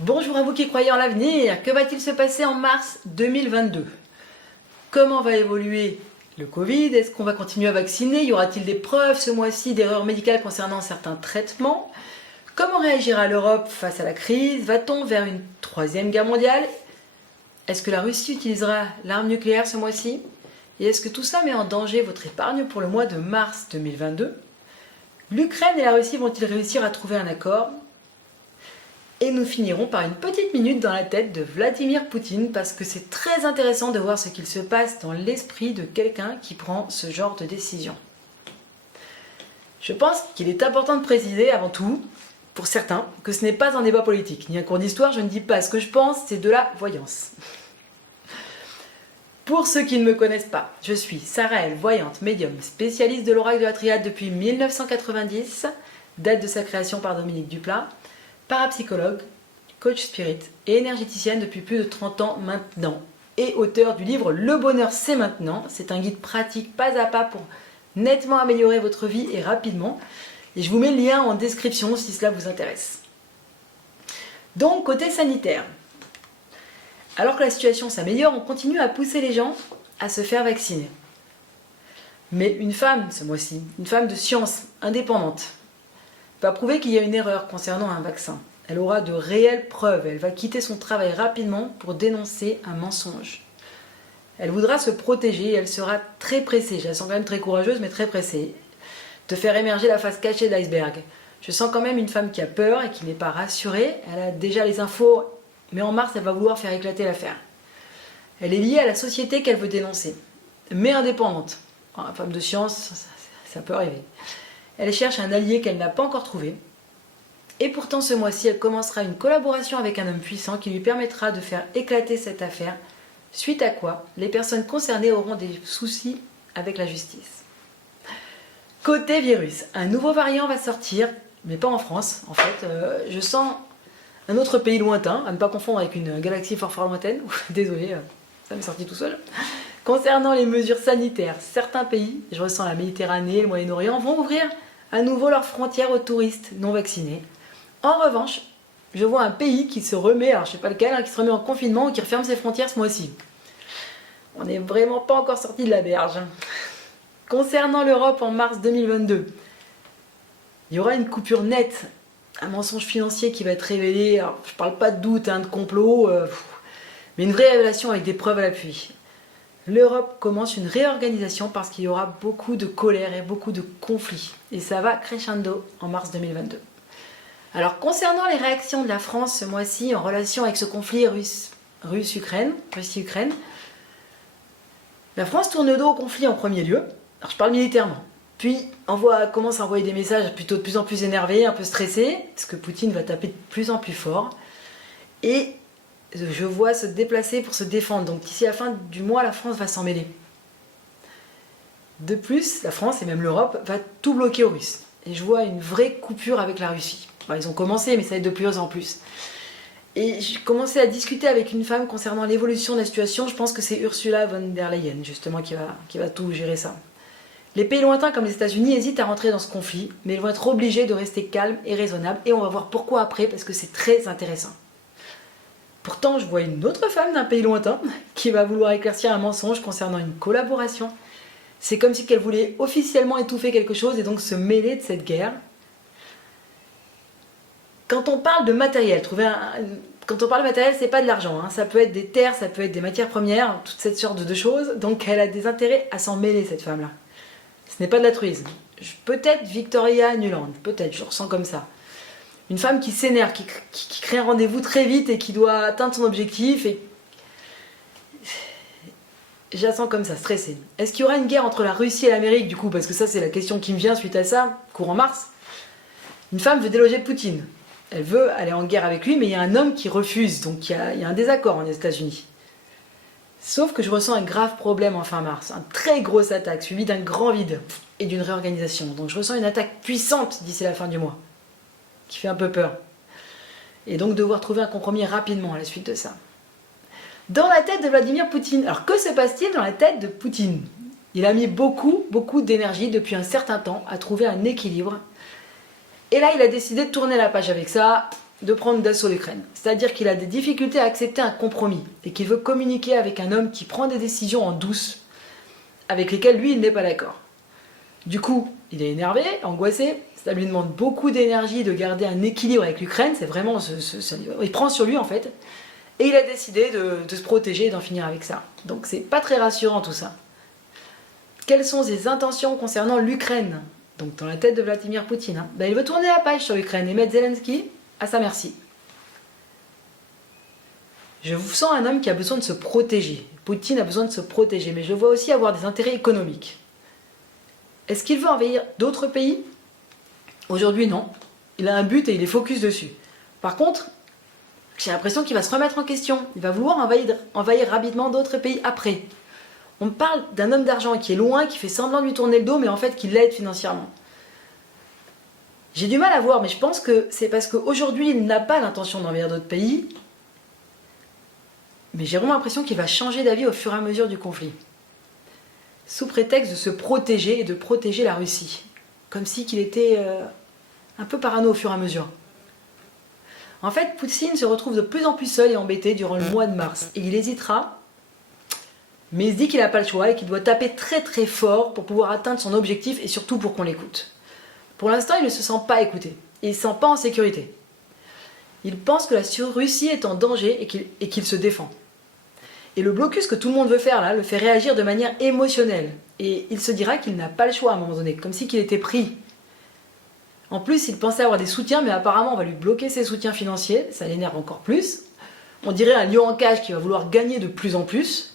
Bonjour à vous qui croyez en l'avenir. Que va-t-il se passer en mars 2022? Comment va évoluer le Covid? Est-ce qu'on va continuer à vacciner? Y aura-t-il des preuves ce mois-ci d'erreurs médicales concernant certains traitements? Comment réagira l'Europe face à la crise? Va-t-on vers une troisième guerre mondiale? Est-ce que la Russie utilisera l'arme nucléaire ce mois-ci? Et est-ce que tout ça met en danger votre épargne pour le mois de mars 2022? L'Ukraine et la Russie vont-ils réussir à trouver un accord? Et nous finirons par une petite minute dans la tête de Vladimir Poutine parce que c'est très intéressant de voir ce qu'il se passe dans l'esprit de quelqu'un qui prend ce genre de décision. Je pense qu'il est important de préciser avant tout, pour certains, que ce n'est pas un débat politique, ni un cours d'histoire, je ne dis pas ce que je pense, c'est de la voyance. Pour ceux qui ne me connaissent pas, je suis Saraël, voyante, médium, spécialiste de l'oracle de la triade depuis 1990, date de sa création par Dominique Duplat, parapsychologue, coach spirit et énergéticienne depuis plus de 30 ans maintenant, et auteur du livre Le bonheur c'est maintenant. C'est un guide pratique pas à pas pour nettement améliorer votre vie et rapidement. Et je vous mets le lien en description si cela vous intéresse. Donc, côté sanitaire, alors que la situation s'améliore, on continue à pousser les gens à se faire vacciner. Mais une femme, ce mois-ci, une femme de science indépendante, va prouver qu'il y a une erreur concernant un vaccin. Elle aura de réelles preuves. Elle va quitter son travail rapidement pour dénoncer un mensonge. Elle voudra se protéger et elle sera très pressée. Je la sens quand même très courageuse, mais très pressée. De faire émerger la face cachée de l'iceberg. Je sens quand même une femme qui a peur et qui n'est pas rassurée. Elle a déjà les infos, mais en mars, elle va vouloir faire éclater l'affaire. Elle est liée à la société qu'elle veut dénoncer, mais indépendante. Une femme de science, ça peut arriver. Elle cherche un allié qu'elle n'a pas encore trouvé. Et pourtant, ce mois-ci, elle commencera une collaboration avec un homme puissant qui lui permettra de faire éclater cette affaire, suite à quoi les personnes concernées auront des soucis avec la justice. Côté virus, un nouveau variant va sortir, mais pas en France. En fait, je sens un autre pays lointain, à ne pas confondre avec une galaxie fort fort lointaine. Désolé, ça m'est sorti tout seul. Concernant les mesures sanitaires, certains pays, je ressens la Méditerranée, le Moyen-Orient, vont ouvrir à nouveau leurs frontières aux touristes non vaccinés. En revanche, je vois un pays qui se remet, alors je sais pas lequel, qui se remet en confinement ou qui referme ses frontières ce mois-ci. On n'est vraiment pas encore sorti de la berge. Concernant l'Europe en mars 2022, il y aura une coupure nette, un mensonge financier qui va être révélé. Alors, je parle pas de doute, de complot, mais une vraie révélation avec des preuves à l'appui. L'Europe commence une réorganisation parce qu'il y aura beaucoup de colère et beaucoup de conflits. Et ça va crescendo en mars 2022. Alors, concernant les réactions de la France ce mois-ci en relation avec ce conflit Russie-Ukraine, la France tourne le dos au conflit en premier lieu. Alors, je parle militairement. Puis, commence à envoyer des messages plutôt de plus en plus énervés, un peu stressés, parce que Poutine va taper de plus en plus fort. Et je vois se déplacer pour se défendre. Donc d'ici la fin du mois, la France va s'en mêler. De plus, la France et même l'Europe va tout bloquer aux Russes. Et je vois une vraie coupure avec la Russie. Enfin, ils ont commencé, mais ça va être de plus en plus. Et j'ai commencé à discuter avec une femme concernant l'évolution de la situation. Je pense que c'est Ursula von der Leyen, justement, qui va tout gérer ça. Les pays lointains comme les États-Unis hésitent à rentrer dans ce conflit, mais ils vont être obligés de rester calmes et raisonnables. Et on va voir pourquoi après, parce que c'est très intéressant. Pourtant, je vois une autre femme d'un pays lointain qui va vouloir éclaircir un mensonge concernant une collaboration. C'est comme si elle voulait officiellement étouffer quelque chose et donc se mêler de cette guerre. Quand on parle de matériel, c'est pas de l'argent. Ça peut être des terres, ça peut être des matières premières, toute cette sorte de choses. Donc elle a des intérêts à s'en mêler, cette femme-là. Ce n'est pas de l'altruisme. Peut-être Victoria Nuland, peut-être, je ressens comme ça. Une femme qui s'énerve, qui crée un rendez-vous très vite et qui doit atteindre son objectif. Et je la sens comme ça, stressée. Est-ce qu'il y aura une guerre entre la Russie et l'Amérique du coup? Parce que ça, c'est la question qui me vient suite à ça, courant mars. Une femme veut déloger Poutine. Elle veut aller en guerre avec lui, mais il y a un homme qui refuse. Donc il y a un désaccord aux États-Unis. Sauf que je ressens un grave problème en fin mars. Une très grosse attaque, suivie d'un grand vide et d'une réorganisation. Donc je ressens une attaque puissante d'ici la fin du mois, qui fait un peu peur. Et donc devoir trouver un compromis rapidement à la suite de ça. Dans la tête de Vladimir Poutine. Alors que se passe-t-il dans la tête de Poutine? Il a mis beaucoup d'énergie depuis un certain temps à trouver un équilibre. Et là, il a décidé de tourner la page avec ça. de prendre d'assaut l'Ukraine. C'est-à-dire qu'il a des difficultés à accepter un compromis et qu'il veut communiquer avec un homme qui prend des décisions en douce, avec lesquelles lui, il n'est pas d'accord. Du coup, il est énervé, angoissé, ça lui demande beaucoup d'énergie de garder un équilibre avec l'Ukraine, c'est vraiment... il prend sur lui en fait, et il a décidé de se protéger et d'en finir avec ça. Donc c'est pas très rassurant tout ça. Quelles sont ses intentions concernant l'Ukraine? Donc dans la tête de Vladimir Poutine. Hein. Ben, il veut tourner la page sur l'Ukraine et mettre Zelensky à sa merci. Je vous sens un homme qui a besoin de se protéger. Poutine a besoin de se protéger, mais je le vois aussi avoir des intérêts économiques. Est-ce qu'il veut envahir d'autres pays? Aujourd'hui, non. Il a un but et il est focus dessus. Par contre, j'ai l'impression qu'il va se remettre en question. Il va vouloir envahir rapidement d'autres pays après. On parle d'un homme d'argent qui est loin, qui fait semblant de lui tourner le dos, mais en fait qui l'aide financièrement. J'ai du mal à voir, mais je pense que c'est parce qu'aujourd'hui, il n'a pas l'intention d'envahir d'autres pays. Mais j'ai vraiment l'impression qu'il va changer d'avis au fur et à mesure du conflit. Sous prétexte de se protéger et de protéger la Russie. Comme si qu'il était un peu parano au fur et à mesure. En fait, Poutine se retrouve de plus en plus seul et embêté durant le mois de mars. Et il hésitera, mais il se dit qu'il n'a pas le choix et qu'il doit taper très très fort pour pouvoir atteindre son objectif et surtout pour qu'on l'écoute. Pour l'instant, il ne se sent pas écouté. Et il ne se sent pas en sécurité. Il pense que la Russie est en danger et qu'il se défend. Et le blocus que tout le monde veut faire là, le fait réagir de manière émotionnelle. Et il se dira qu'il n'a pas le choix à un moment donné, comme si qu'il était pris. En plus, il pensait avoir des soutiens, mais apparemment on va lui bloquer ses soutiens financiers, ça l'énerve encore plus. On dirait un lion en cage qui va vouloir gagner de plus en plus.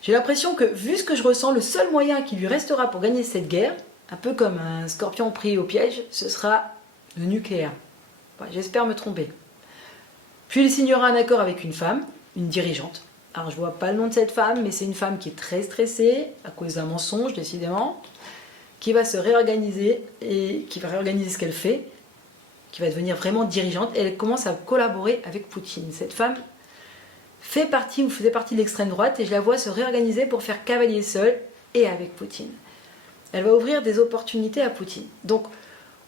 J'ai l'impression que, vu ce que je ressens, le seul moyen qui lui restera pour gagner cette guerre, un peu comme un scorpion pris au piège, ce sera le nucléaire. Enfin, j'espère me tromper. Puis il signera un accord avec une femme, une dirigeante. Alors je vois pas le nom de cette femme, mais c'est une femme qui est très stressée, à cause d'un mensonge décidément, qui va se réorganiser et qui va réorganiser ce qu'elle fait, qui va devenir vraiment dirigeante, et elle commence à collaborer avec Poutine. Cette femme faisait partie de l'extrême droite, et je la vois se réorganiser pour faire cavalier seul et avec Poutine. Elle va ouvrir des opportunités à Poutine. Donc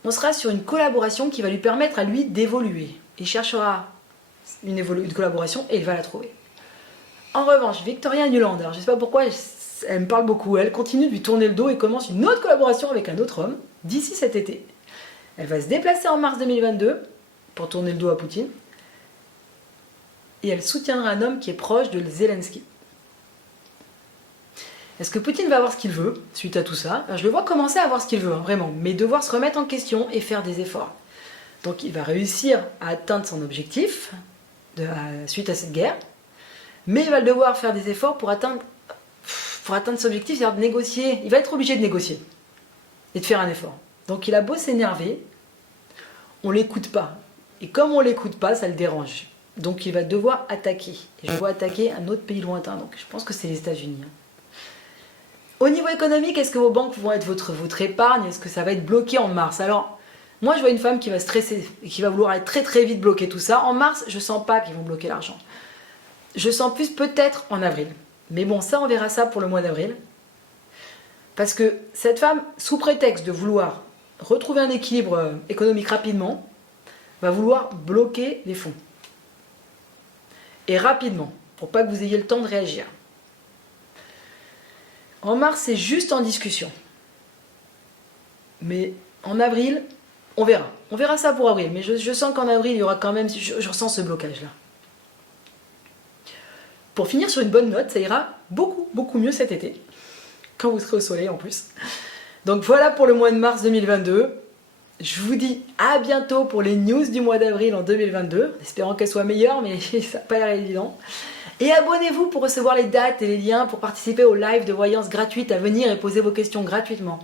on sera sur une collaboration qui va lui permettre à lui d'évoluer. Il cherchera une collaboration et il va la trouver. En revanche, Victoria Nuland, alors je ne sais pas pourquoi, elle me parle beaucoup, elle continue de lui tourner le dos et commence une autre collaboration avec un autre homme d'ici cet été. Elle va se déplacer en mars 2022 pour tourner le dos à Poutine et elle soutiendra un homme qui est proche de Zelensky. Est-ce que Poutine va avoir ce qu'il veut suite à tout ça? Je le vois commencer à avoir ce qu'il veut, hein, vraiment, mais devoir se remettre en question et faire des efforts. Donc il va réussir à atteindre son objectif suite à cette guerre, mais il va devoir faire des efforts pour atteindre son objectif, c'est-à-dire de négocier. Il va être obligé de négocier et de faire un effort. Donc il a beau s'énerver, on ne l'écoute pas. Et comme on ne l'écoute pas, ça le dérange. Donc il va devoir attaquer. Et je vois attaquer un autre pays lointain, donc je pense que c'est les États-Unis. Au niveau économique, est-ce que vos banques vont être votre épargne? Est-ce que ça va être bloqué en mars? Alors, moi je vois une femme qui va stresser et qui va vouloir être très très vite bloquer tout ça. En mars, je sens pas qu'ils vont bloquer l'argent. Je sens plus peut-être en avril. Mais bon, ça on verra ça pour le mois d'avril. Parce que cette femme, sous prétexte de vouloir retrouver un équilibre économique rapidement, va vouloir bloquer les fonds. Et rapidement, pour pas que vous ayez le temps de réagir. En mars, c'est juste en discussion. Mais en avril, on verra. On verra ça pour avril. Mais je sens qu'en avril, il y aura quand même... Je ressens ce blocage-là. Pour finir sur une bonne note, ça ira beaucoup, beaucoup mieux cet été. Quand vous serez au soleil en plus. Donc voilà pour le mois de mars 2022. Je vous dis à bientôt pour les news du mois d'avril en 2022. Espérant qu'elles soient meilleures, mais ça n'a pas l'air évident. Et abonnez-vous pour recevoir les dates et les liens pour participer au live de voyance gratuite à venir et poser vos questions gratuitement.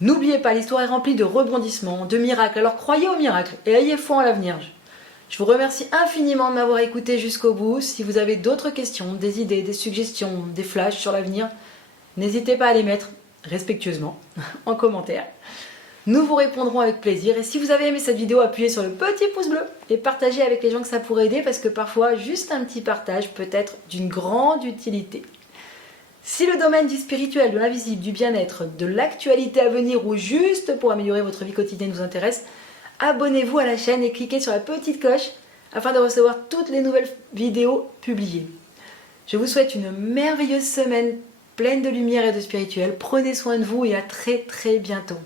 N'oubliez pas, l'histoire est remplie de rebondissements, de miracles, alors croyez aux miracles et ayez foi en l'avenir. Je vous remercie infiniment de m'avoir écouté jusqu'au bout. Si vous avez d'autres questions, des idées, des suggestions, des flashs sur l'avenir, n'hésitez pas à les mettre respectueusement en commentaire. Nous vous répondrons avec plaisir. Et si vous avez aimé cette vidéo, appuyez sur le petit pouce bleu et partagez avec les gens que ça pourrait aider parce que parfois, juste un petit partage peut être d'une grande utilité. Si le domaine du spirituel, de l'invisible, du bien-être, de l'actualité à venir ou juste pour améliorer votre vie quotidienne vous intéresse, abonnez-vous à la chaîne et cliquez sur la petite cloche afin de recevoir toutes les nouvelles vidéos publiées. Je vous souhaite une merveilleuse semaine pleine de lumière et de spirituel. Prenez soin de vous et à très bientôt.